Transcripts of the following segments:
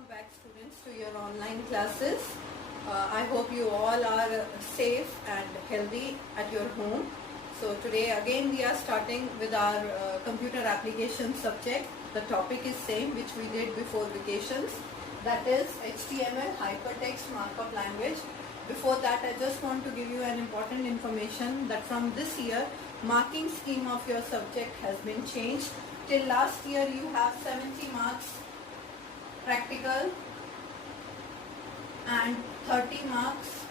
Welcome back students to your online classes. I hope you all are safe and healthy at your home. So today again we are starting with our computer application subject. The topic is same which we did before vacations, that is HTML hypertext markup language. Before that I just want to give you an important information that from this year marking scheme of your subject has been changed. Till last year you have 70 marks practical and 30 marks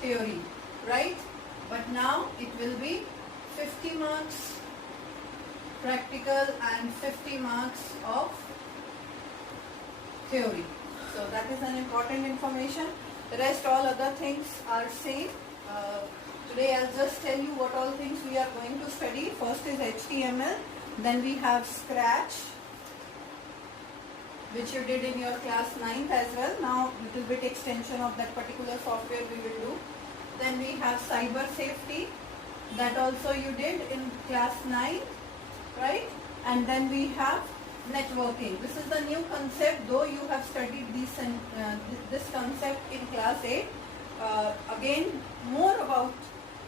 theory, right? But now it will be 50 marks practical and 50 marks of theory. So that is an important information. The rest all other things are same. Today I'll just tell you what all things we are going to study. First is HTML, then we have Scratch, which you did in your class 9th as well. Now little bit extension of that particular software we will do. Then we have cyber safety, that also you did in class 9, right? And then we have networking. This is the new concept, though you have studied this concept in class 8. Again, more about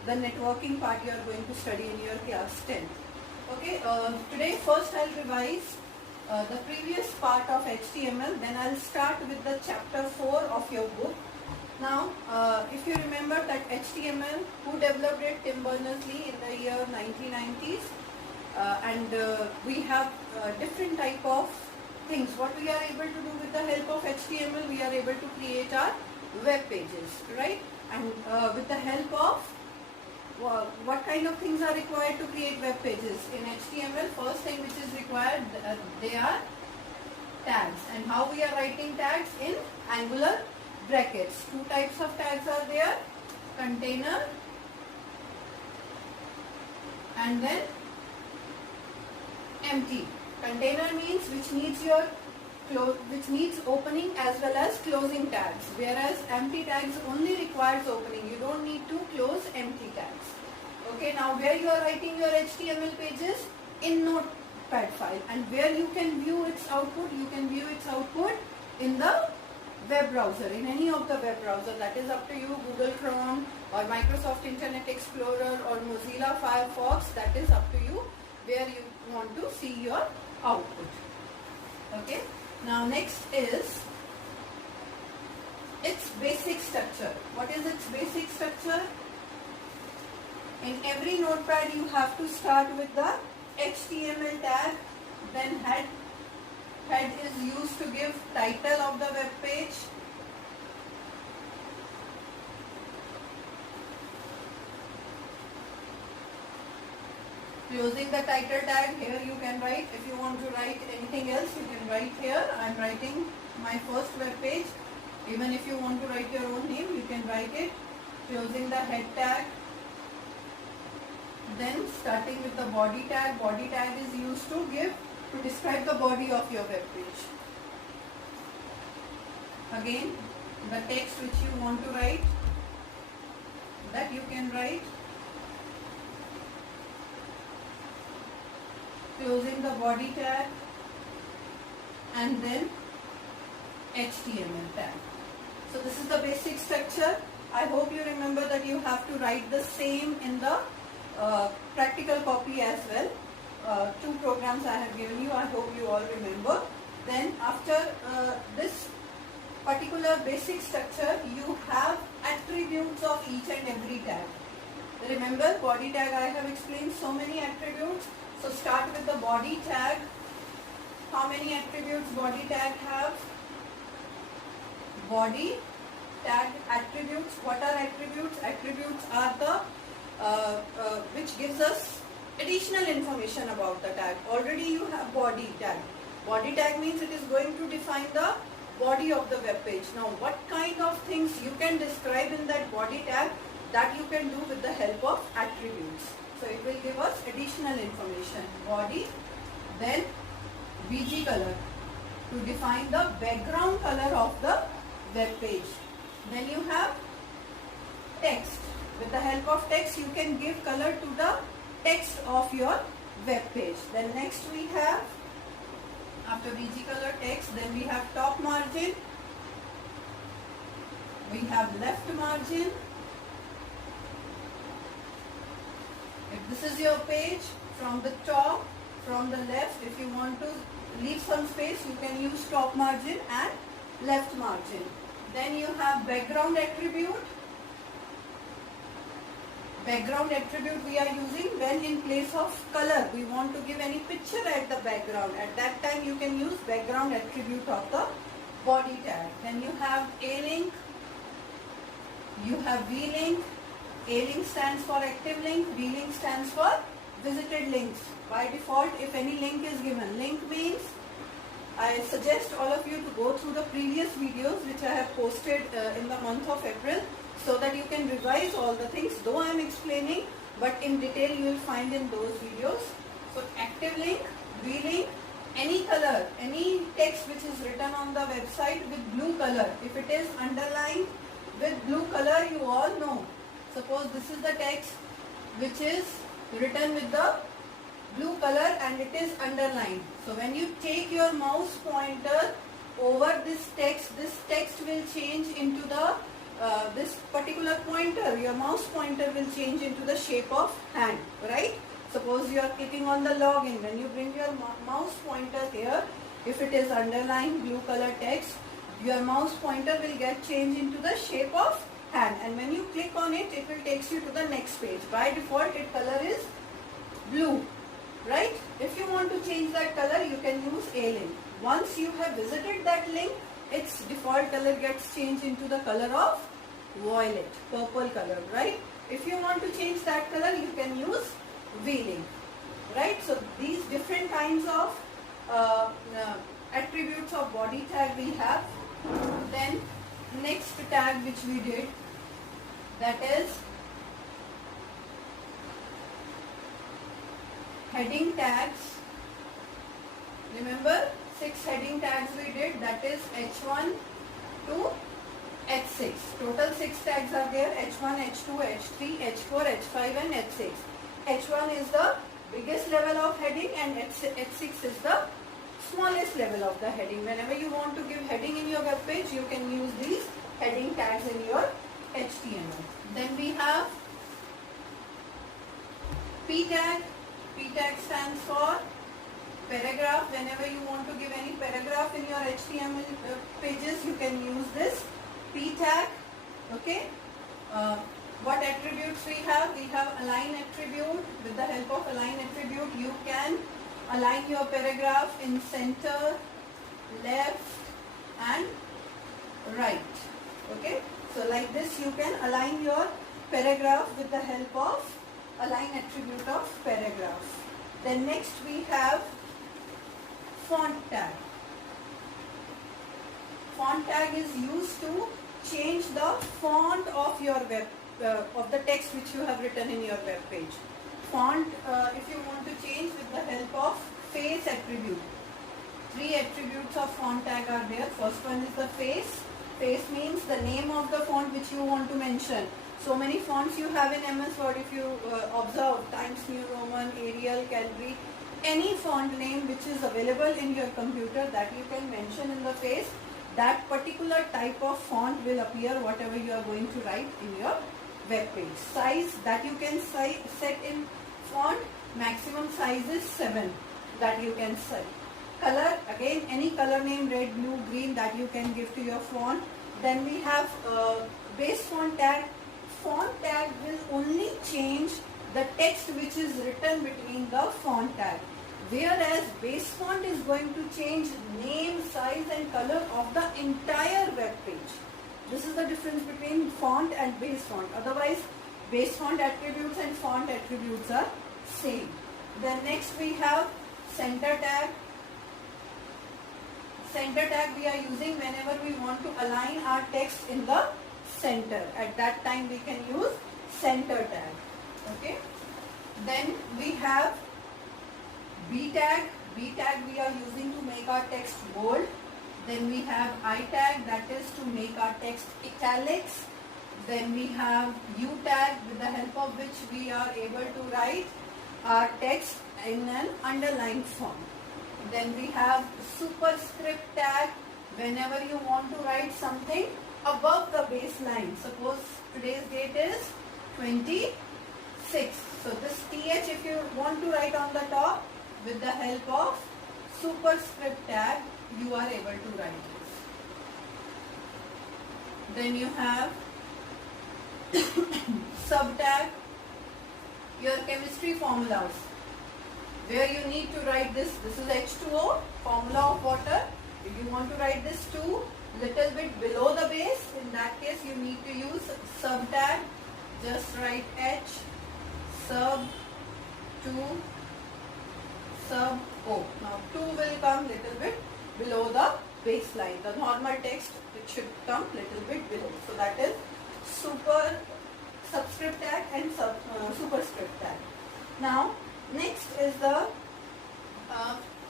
the networking part you are going to study in your class 10. Okay, today first I'll revise the previous part of HTML, then I'll start with the chapter 4 of your book. Now, if you remember that HTML, who developed it? Tim Berners-Lee in the year 1990s. And we have different type of things. What we are able to do with the help of HTML, we are able to create our web pages, right? And with the help of what kind of things are required to create web pages? In HTML, first thing which is required, they are tags. And how we are writing tags? In angular brackets. Two types of tags are there, container and then empty. Container means which needs opening as well as closing tags, whereas empty tags only requires opening. You don't need to close empty tags. Okay, now where you are writing your HTML pages? In Notepad file. And where you can view its output? You can view its output in the web browser, in any of the web browser. That is up to you, Google Chrome or Microsoft Internet Explorer or Mozilla Firefox. That is up to you where you want to see your output. Okay, now next is its basic structure. What is its basic structure? In every notepad you have to start with the HTML tag, then head is used to give title of the web page. Using the title tag, here you can write, if you want to write anything else you can write here. I am writing my first web page. Even if you want to write your own name, you can write it. Using the head tag, then starting with the body tag. Body tag is used to describe the body of your web page. Again, the text which you want to write, that you can write. Closing the body tag and then HTML tag. So this is the basic structure. I hope you remember that you have to write the same in the practical copy as well. Two programs I have given you. I hope you all remember. Then after this particular basic structure, you have attributes of each and every tag. Remember, body tag I have explained so many attributes. So start with the body tag. How many attributes body tag have? Body tag attributes. What are attributes? Attributes are the which gives us additional information about the tag. Already you have body tag. Body tag means it is going to define the body of the web page. Now what kind of things you can describe in that body tag, that you can do with the help of attributes. So it will give us additional information. Body, then BG color to define the background color of the web page. Then you have text. With the help of text you can give color to the text of your web page. Then next we have after BG color text, then we have top margin, we have left margin. If this is your page, from the top, from the left, if you want to leave some space, you can use top margin and left margin. Then you have background attribute. Background attribute we are using when in place of color we want to give any picture at the background. At that time you can use background attribute of the body tag. Then you have A-link, you have V-link. A-link stands for active link, V-link stands for visited links. By default, if any link is given, link means, I suggest all of you to go through the previous videos which I have posted in the month of April, so that you can revise all the things, though I am explaining, but in detail you will find in those videos. So active link, V-link, any color, any text which is written on the website with blue color. If it is underlined with blue color, you all know. Suppose this is the text which is written with the blue color and it is underlined. So when you take your mouse pointer over this text will change into the this particular pointer, your mouse pointer will change into the shape of hand, right? Suppose you are clicking on the login. When you bring your mouse pointer here, if it is underlined blue color text, your mouse pointer will get changed into the shape of hand, and when you click on it, it will take you to the next page. By default, its color is blue, right? If you want to change that color, you can use A-link. Once you have visited that link, its default color gets changed into the color of violet, purple color, right? If you want to change that color, you can use V-link, right? So these different kinds of attributes of body tag we have. Then next tag which we did, that is heading tags. Remember 6 heading tags we did, that is H1 to H6. Total 6 tags are there, H1, H2, H3, H4, H5 and H6. H1 is the biggest level of heading and H6 is the smallest level of the heading. Whenever you want to give heading in your web page, you can use these heading tags in your HTML. Then we have P tag. P tag stands for paragraph. Whenever you want to give any paragraph in your HTML pages, you can use this P tag. Okay. What attributes we have? We have align attribute. With the help of align attribute, you can align your paragraph in center, left and right. Okay. So like this you can align your paragraph with the help of align attribute of paragraph. Then next we have font tag. Font tag is used to change the font of your web of the text which you have written in your web page. Font, if you want to change, with the help of face attribute. 3 attributes of font tag are there. First one is the face. Face means the name of the font which you want to mention. So many fonts you have in MS Word. If you observe Times New Roman, Arial, Calibri, any font name which is available in your computer that you can mention in the face, that particular type of font will appear whatever you are going to write in your web page. Size that you can set in font, maximum size is 7 that you can set. Color, again any color name, red, blue, green, that you can give to your font. Then we have base font tag. Font tag will only change the text which is written between the font tag, whereas base font is going to change name, size and color of the entire web page. This is the difference between font and base font. Otherwise, base font attributes and font attributes are same. Then next we have center tag. Center tag we are using whenever we want to align our text in the center. At that time we can use center tag. Okay. Then we have B tag. B tag we are using to make our text bold. Then we have I tag, that is to make our text italics. Then we have U tag, with the help of which we are able to write our text in an underlined form. Then we have superscript tag whenever you want to write something above the baseline. Suppose today's date is 26. So this TH, if you want to write on the top, with the help of superscript tag, you are able to write this. Then you have sub tag, your chemistry formulas, where you need to write this. This is H2O, formula of water. If you want to write this 2 little bit below the base, in that case you need to use sub tag. Just write H sub 2 sub O. Now 2 will come little bit below the baseline. The normal text, it should come little bit below. So that is subscript tag and superscript tag. Now next is the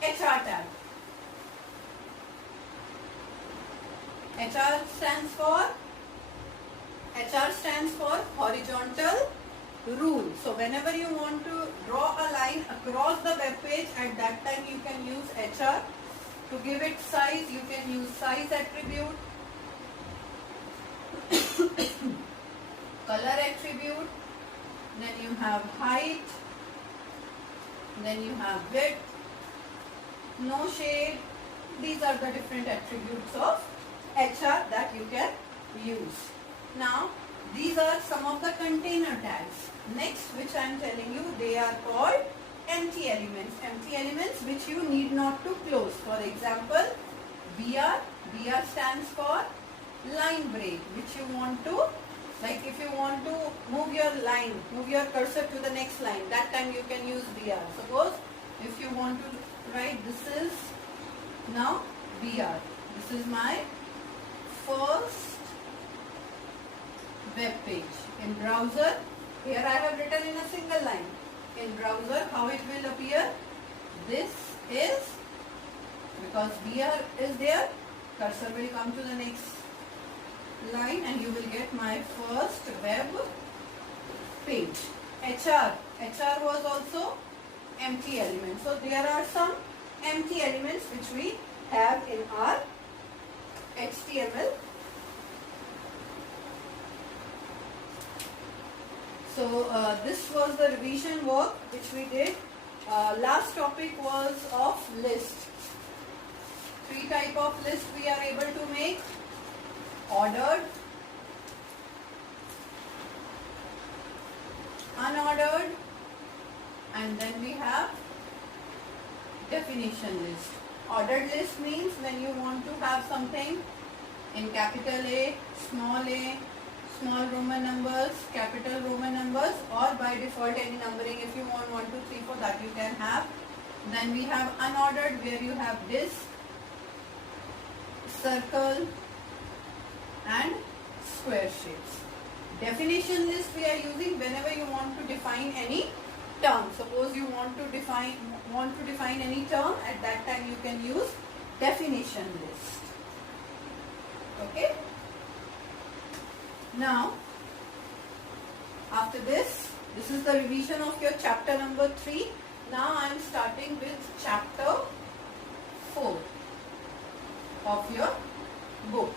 HR tag. HR stands for horizontal rule. So whenever you want to draw a line across the web page, at that time you can use HR. To give it size, you can use size attribute, color attribute, then you have height, then you have width, no shade. These are the different attributes of HR that you can use. Now these are some of the container tags. Next, which I am telling you, they are called empty elements. Empty elements which you need not to close. For example, BR. BR stands for line break, which you want to, like if you want to move your line, move your cursor to the next line, that time you can use BR. Suppose if you want to write, this is now BR. This is my first web page. In browser, here I have written in a single line. In browser, how it will appear? This is, because BR is there, cursor will come to the next line and you will get my first web page. HR was also empty element. So there are some empty elements which we have in our HTML. So this was the revision work which we did. Last topic was of list. 3 type of list we are able to make: ordered, unordered, and then we have definition list. Ordered list means when you want to have something in capital A, small Roman numbers, capital Roman numbers, or by default any numbering. If you want 1, 2, 3, 4, that you can have. Then we have unordered, where you have disc, circle and square shapes. Definition list we are using whenever you want to define any term. Suppose you want to define any term, at that time you can use definition list. Okay. Now, after this is the revision of your chapter number 3. Now I am starting with chapter 4 of your book.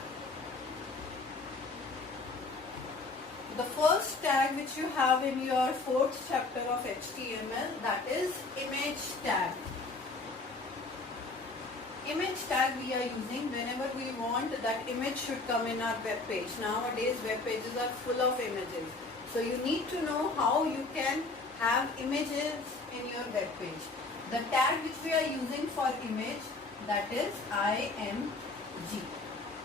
The first tag which you have in your 4th chapter of HTML, that is image tag. Image tag we are using whenever we want that image should come in our web page. Nowadays web pages are full of images. So you need to know how you can have images in your web page. The tag which we are using for image, that is IMG.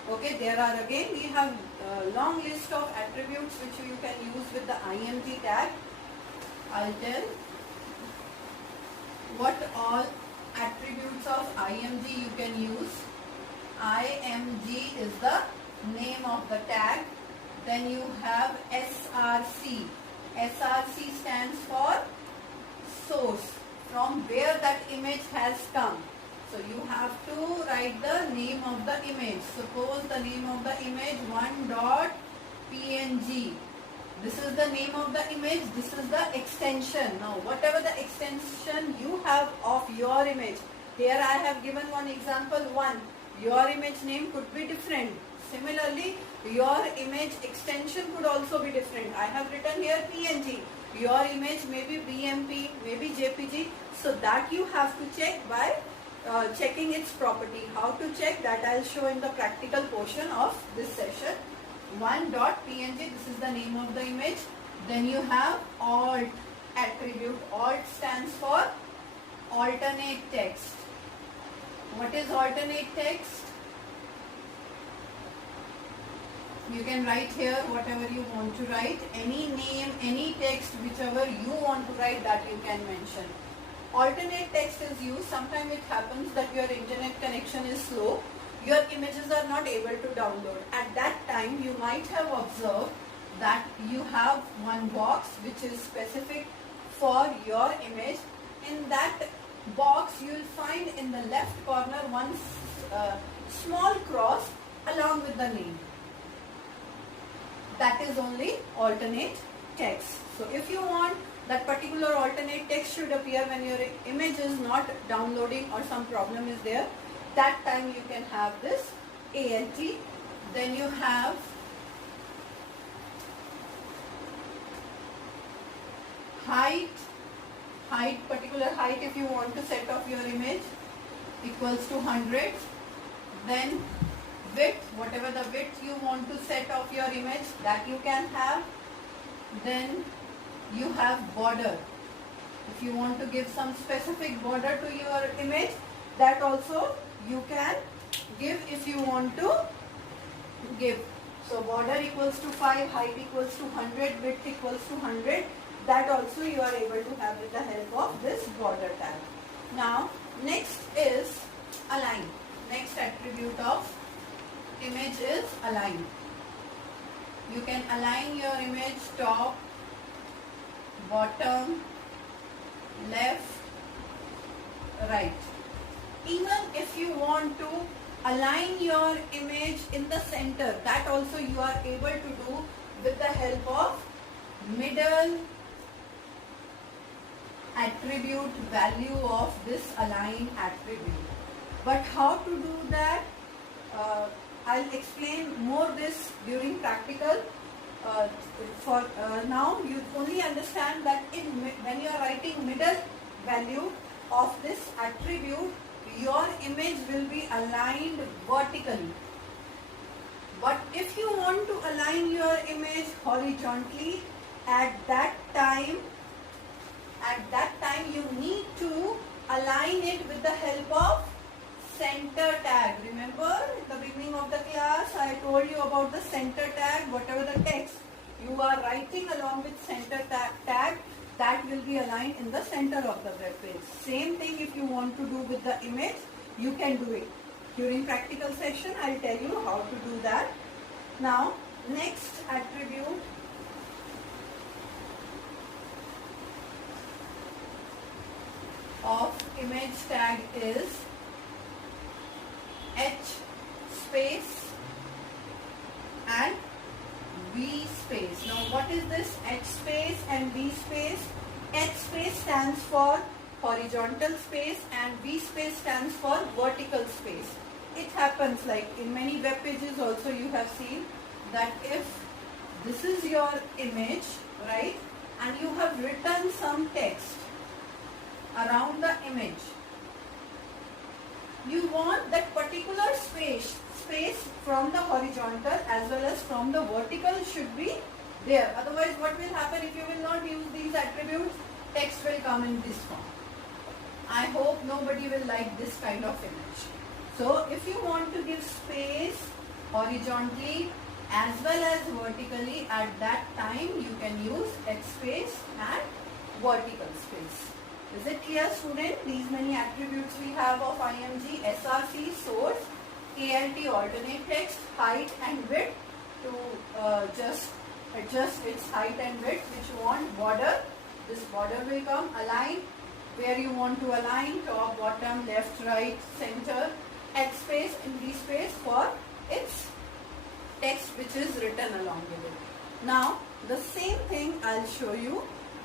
Okay, there are again, we have a long list of attributes which you can use with the IMG tag. I'll tell what all attributes of IMG you can use. IMG is the name of the tag. Then you have SRC. SRC stands for source, from where that image has come. So you have to write the name of the image. Suppose the name of the image 1.png. This is the name of the image, this is the extension. Now whatever the extension you have of your image, Here I have given one example 1. Your image name could be different. Similarly, your image extension could also be different. I have written here PNG. Your image may be BMP, maybe JPG. So that you have to check by checking its property. How to check that I'll show in the practical portion of this session. 1.png, this is the name of the image. Then you have alt attribute. Alt stands for alternate text. What is alternate text? You can write here whatever you want to write. Any name, any text, whichever you want to write, that you can mention. Alternate text is used. Sometimes it happens that your internet connection is slow. Your images are not able to download. At that time, you might have observed that you have one box which is specific for your image. In that box, you will find in the left corner one small cross along with the name. That is only alternate text. So if you want that particular alternate text should appear when your image is not downloading or some problem is there, that time you can have this ALT. Then you have height, particular height if you want to set off your image equals to 100. Then width, whatever the width you want to set off your image, that you can have. Then you have border. If you want to give some specific border to your image, that also you can give if you want to give. So border equals to 5, height equals to 100, width equals to 100. That also you are able to have with the help of this border tag. Now next is align. Next attribute of image is align. You can align your image top, bottom, left, right. Even if you want to align your image in the center, that also you are able to do with the help of middle attribute value of this align attribute. But how to do that? I'll explain more this during practical. For now, you only understand that when you are writing middle value of this attribute, your image will be aligned vertically. But if you want to align your image horizontally, at that time you need to align it with the help of center tag. Remember at the beginning of the class I told you about the center tag. Whatever the text you are writing along with center tag, that will be aligned in the center of the web page. Same thing if you want to do with the image, you can do it. During practical session I'll tell you how to do that. Now next attribute of image tag is H space and V space. Now what is this H space and V space? H space stands for horizontal space and V space stands for vertical space. It happens like in many web pages also you have seen that if this is your image, right, and you have written some text around the image, you want that particular space from the horizontal as well as from the vertical should be there. Otherwise what will happen if you will not use these attributes? Text will come in this form. I hope nobody will like this kind of image. So if you want to give space horizontally as well as vertically, at that time you can use H space and vertical space. Is it clear, student? These many attributes we have of IMG: SRC, source, ALT, alternate text, height and width to just adjust its height and width which you want. Border, this border will come. Align, where you want to align, top, bottom, left, right, center. H space and V space for its text which is written along with it. Now the same thing I'll show you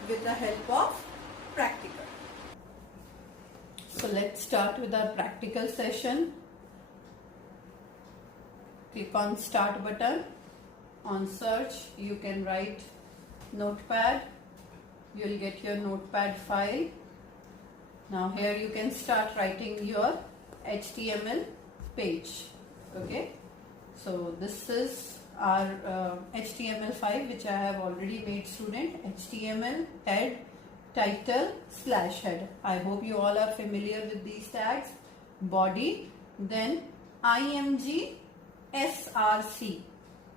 with the help of practical. So let's start with our practical session. Click on start button. On search you can write notepad. You'll get your notepad file. Now here you can start writing your HTML page. Okay, so this is our HTML file which I have already made, student. HTML head, title, slash head. I hope you all are familiar with these tags. Body, then img src.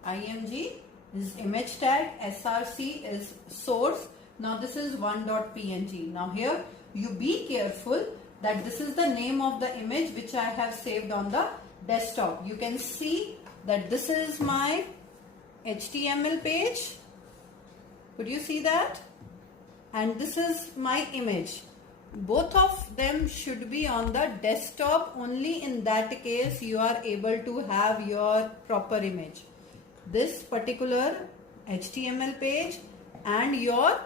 img is image tag, src is source. Now this is 1.png. Now here you be careful that this is the name of the image which I have saved on the desktop. You can see that this is my HTML page. Could you see that? And this is my image. Both of them should be on the desktop. Only in that case you are able to have your proper image. This particular HTML page and your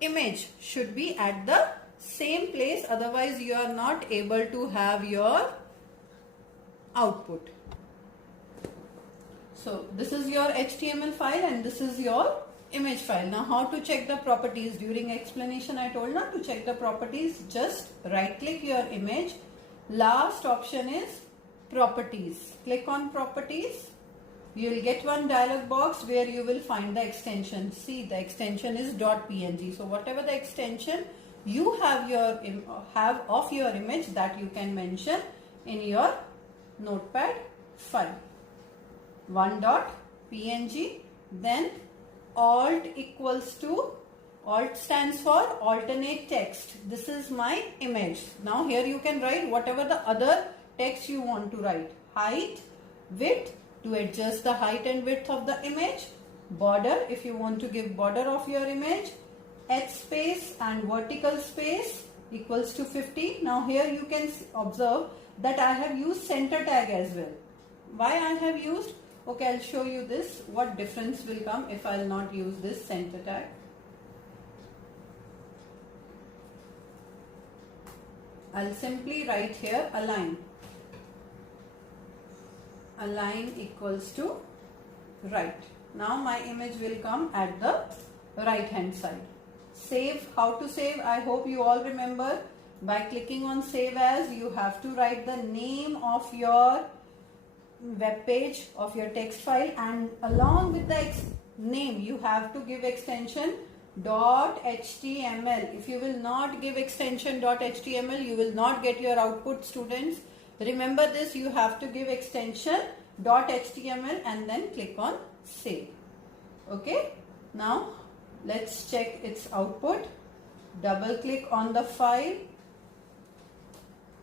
image should be at the same place, otherwise you are not able to have your output. So this is your HTML file and this is your image file. Now how to check the properties? During explanation I told not to check the properties. Just right click your image. Last option is properties. Click on properties. You will get one dialog box where you will find the extension. See, the extension is .png. So whatever the extension you have of your image, that you can mention in your notepad file. 1.png, then alt equals to, alt stands for alternate text. This is my image. Now here you can write whatever the other text you want to write. Height, width, to adjust the height and width of the image. Border, if you want to give border of your image. H space and vertical space equals to 50. Now here you can observe that I have used center tag as well. Why I have used? Okay, I'll show you this. What difference will come if I'll not use this center tag. I'll simply write here align. Align equals to right. Now my image will come at the right hand side. Save, how to save? I hope you all remember. By clicking on save as, you have to write the name of your web page, of your text file, and along with the name you have to give extension .html. If you will not give extension .html, you will not get your output, students. Remember this, you have to give extension .html and then click on save. Okay, now let's check its output. Double click on the file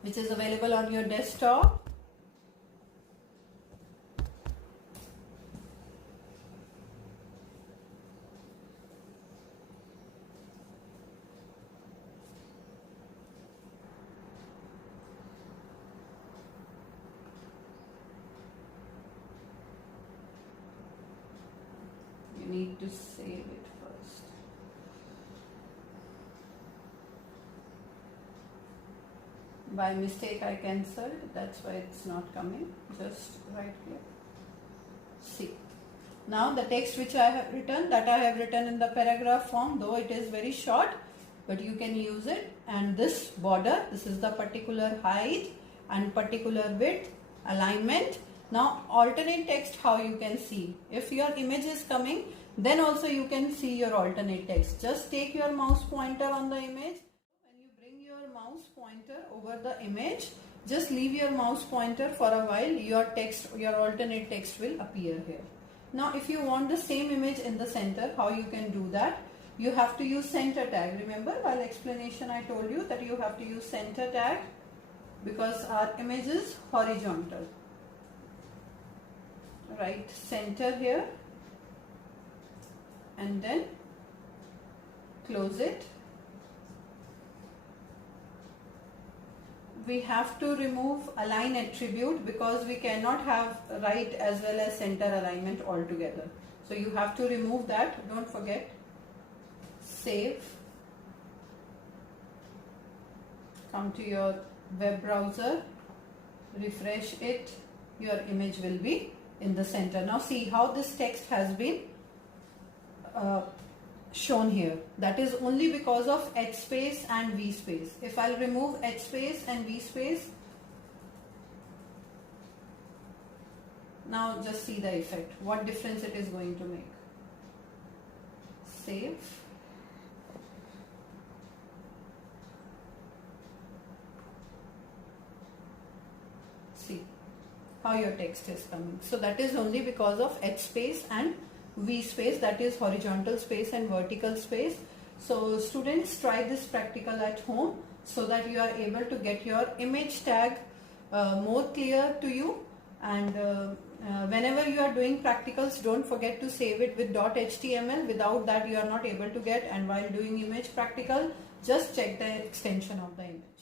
which is available on your desktop. You need to save it first. By mistake I cancelled, that's why it's not coming. Just right click. See. Now the text which I have written, that I have written in the paragraph form, though it is very short, but you can use it. And this border, this is the particular height and particular width, alignment. Now alternate text, how you can see. If your image is coming, then also you can see your alternate text. Just take your mouse pointer on the image. When you bring your mouse pointer over the image, just leave your mouse pointer for a while. Your text, your alternate text will appear here. Now if you want the same image in the center, how you can do that? You have to use center tag. Remember, while explanation I told you that you have to use center tag because our image is horizontal. Write center here and then close it. We have to remove align attribute because we cannot have right as well as center alignment altogether. So you have to remove that, don't forget. Save. Come to your web browser, refresh it, your image will be in the center. Now see how this text has been shown here. That is only because of H space and V space. If I'll remove H space and V space, now just see the effect, what difference it is going to make. Save. See how your text is coming. So that is only because of H space and V space, that is horizontal space and vertical space. So students, try this practical at home so that you are able to get your image tag more clear to you. And whenever you are doing practicals, don't forget to save it with .html. Without that you are not able to get, and while doing image practical, just check the extension of the image.